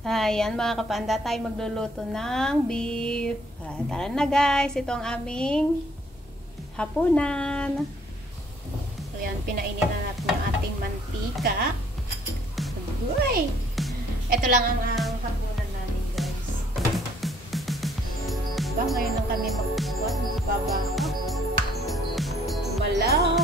Ayan mga kapanda, tayo magluluto ng beef. Tara na guys, ito ang aming hapunan. Ayan, pinainin na natin yung ating mantika. Uy! Ito lang ang hapunan namin guys. Diba, ngayon lang kami magbubuhat, magbabaka. Malaw!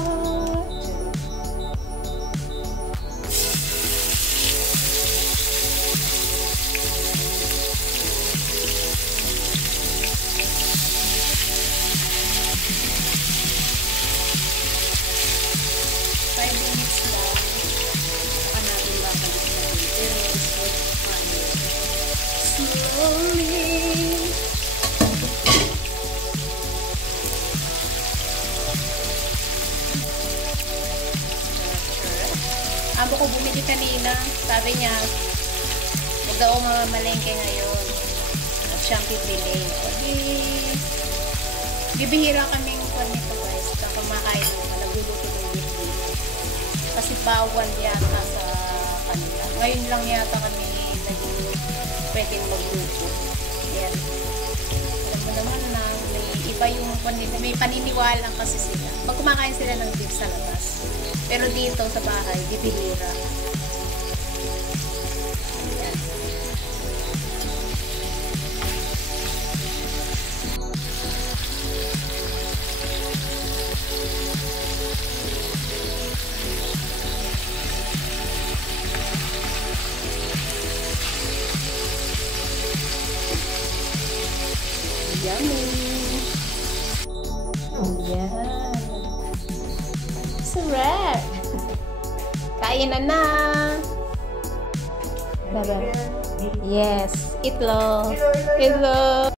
Amo ko bumili kanina. Sabi niya, huwag daw mamalengke ngayon. At siyang pipili. Bibihira kaming kwan nito guys. Kumakain mo, nagluluto ng beef. Kasi bawal yata sa kanila. Ngayon lang yata kami pwedeng magluto. Yan. Alam mo naman na may iba yung kwan nila. May paniniwala kasi sila. Pag kumakain sila ng beef sa labas. Pero dito sa bahay, bibihira. Ayan. Yummy! Ayan. Sarap! Kainan na! Yes, itlog. Itlog.